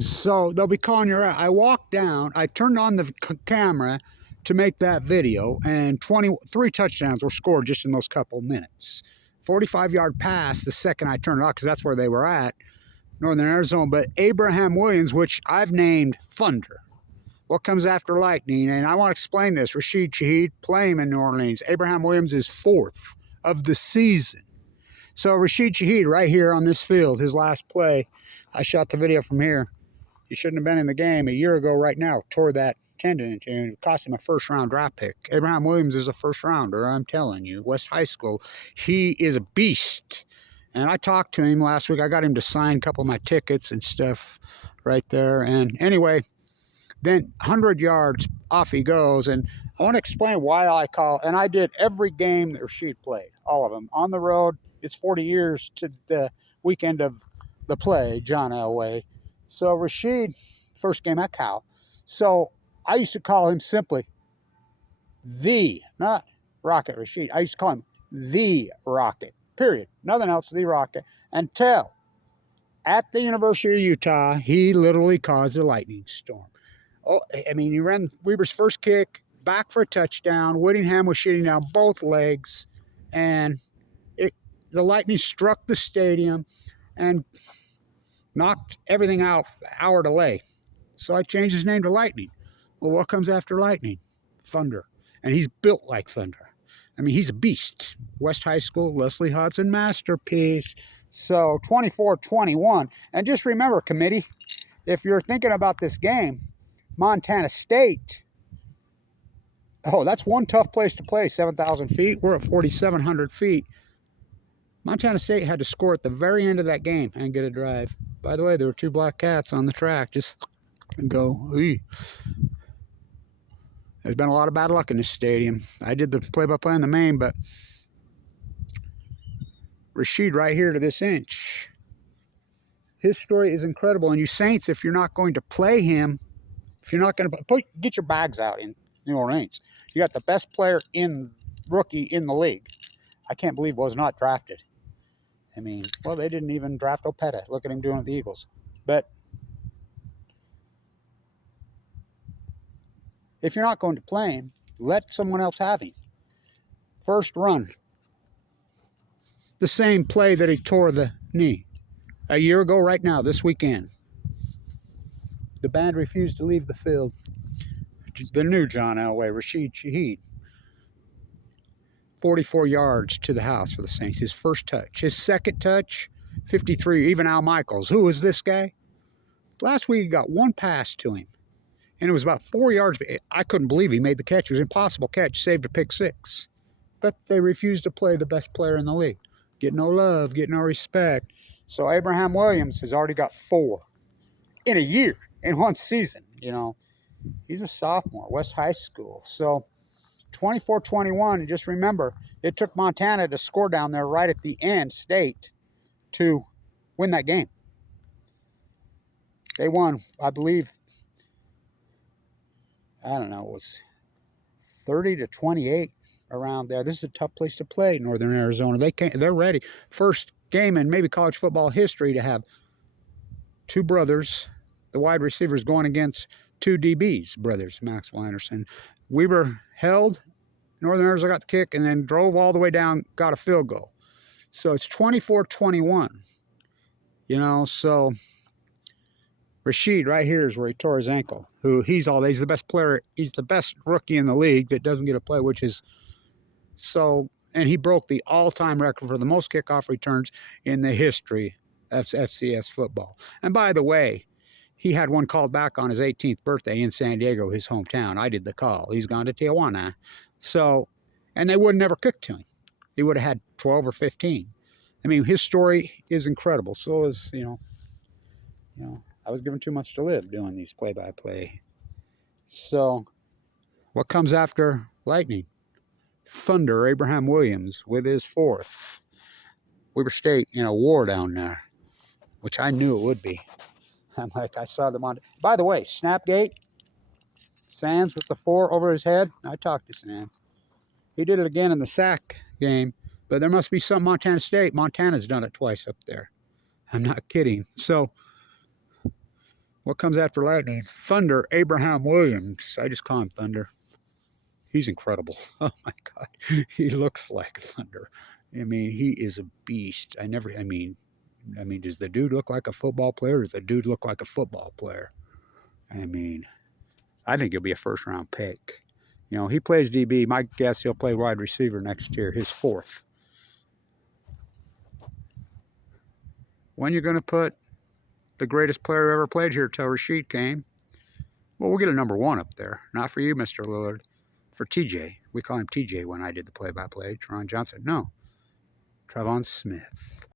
So they'll be calling your. I walked down. I turned on the camera to make that video, and 23 touchdowns were scored just in those couple minutes. 45-yard pass the second I turned it on, because that's where they were at, Northern Arizona. But Abraham Williams, which I've named Thunder. What comes after Lightning? And I want to explain this. Rashid Shaheed playing in New Orleans. Abraham Williams is 4th of the season. So Rashid Shaheed right here on this field, his last play. I shot the video from here. He shouldn't have been in the game a year ago right now. Tore that tendon and it cost him a first-round draft pick. Abraham Williams is a first-rounder, I'm telling you. West High School. He is a beast. And I talked to him last week. I got him to sign a couple of my tickets and stuff right there. And anyway, then 100 yards, off he goes. And I want to explain why I call. And I did every game that Rashid played, all of them. On the road, it's 40 years to the weekend of the play, John Elway. So Rashid, first game at Cal. So I used to call him simply the, not Rocket Rashid. I used to call him the Rocket, period. Nothing else, the Rocket. Until at the University of Utah, he literally caused a lightning storm. Oh, I mean, he ran Weber's first kick, back for a touchdown. Whittingham was shooting down both legs, and the lightning struck the stadium and knocked everything out an hour delay. So I changed his name to Lightning. Well, what comes after Lightning? Thunder. And he's built like thunder. I mean, he's a beast. West High School, Leslie Hudson masterpiece. So 24-21. And just remember, committee, if you're thinking about this game, Montana State, oh, that's one tough place to play, 7,000 feet. We're at 4,700 feet. Montana State had to score at the very end of that game and get a drive. By the way, there were 2 black cats on the track. Just go, ee. There's been a lot of bad luck in this stadium. I did the play-by-play in the main, but Rashid right here to this inch. His story is incredible. And you Saints, if you're not going to play him, if you're not going to get your bags out in New Orleans. You got the best player rookie in the league. I can't believe was not drafted. I mean, well, they didn't even draft Opeta. Look at him doing it at the Eagles. But if you're not going to play him, let someone else have him. First run. The same play that he tore the knee a year ago right now, this weekend. The band refused to leave the field. The new John Elway, Rashid Shaheed. 44 yards to the house for the Saints. His first touch. His second touch, 53. Even Al Michaels. Who is this guy? Last week he got one pass to him. And it was about 4 yards. I couldn't believe he made the catch. It was an impossible catch. Saved a pick 6. But they refused to play the best player in the league. Get no love. Get no respect. So Abraham Williams has already got 4 in a year. In one season. You know. He's a sophomore. West High School. So 24-21, and just remember, it took Montana to score down there right at the end, State, to win that game. They won, I believe, I don't know, it was 30-28 around there. This is a tough place to play, Northern Arizona. They're ready. First game in maybe college football history to have 2 brothers, the wide receivers, going against 2 DBs, brothers, Maxwell Anderson. Weber held, Northern Arizona got the kick, and then drove all the way down, got a field goal. So it's 24-21. You know, so Rashid right here is where he tore his ankle. He's the best player. He's the best rookie in the league that doesn't get a play, which is so. And he broke the all-time record for the most kickoff returns in the history of FCS football. And by the way, he had one called back on his 18th birthday in San Diego, his hometown. I did the call. He's gone to Tijuana. So, and they would never kick to him. He would have had 12 or 15. I mean, his story is incredible. So is, you know, I was given too much to live doing these play-by-play. So, what comes after Lightning? Thunder, Abraham Williams with his 4th. Weber State in a war down there, which I knew it would be. I'm like, I saw them on. By the way, Snapgate, Sands with the 4 over his head. I talked to Sands. He did it again in the sack game, but there must be some Montana State. Montana's done it twice up there. I'm not kidding. So, What comes after lightning? Thunder, Abraham Williams. I just call him Thunder. He's incredible. Oh my God. He looks like thunder. I mean, he is a beast. I mean, does the dude look like a football player? Or does the dude look like a football player? I mean, I think he'll be a first-round pick. You know, he plays DB. My guess he'll play wide receiver next year, his fourth. When you going to put the greatest player ever played here till Rashid came? Well, we'll get a number 1 up there. Not for you, Mr. Lillard. For TJ. We call him TJ when I did the play-by-play. Teron Johnson. No. Trevon Smith.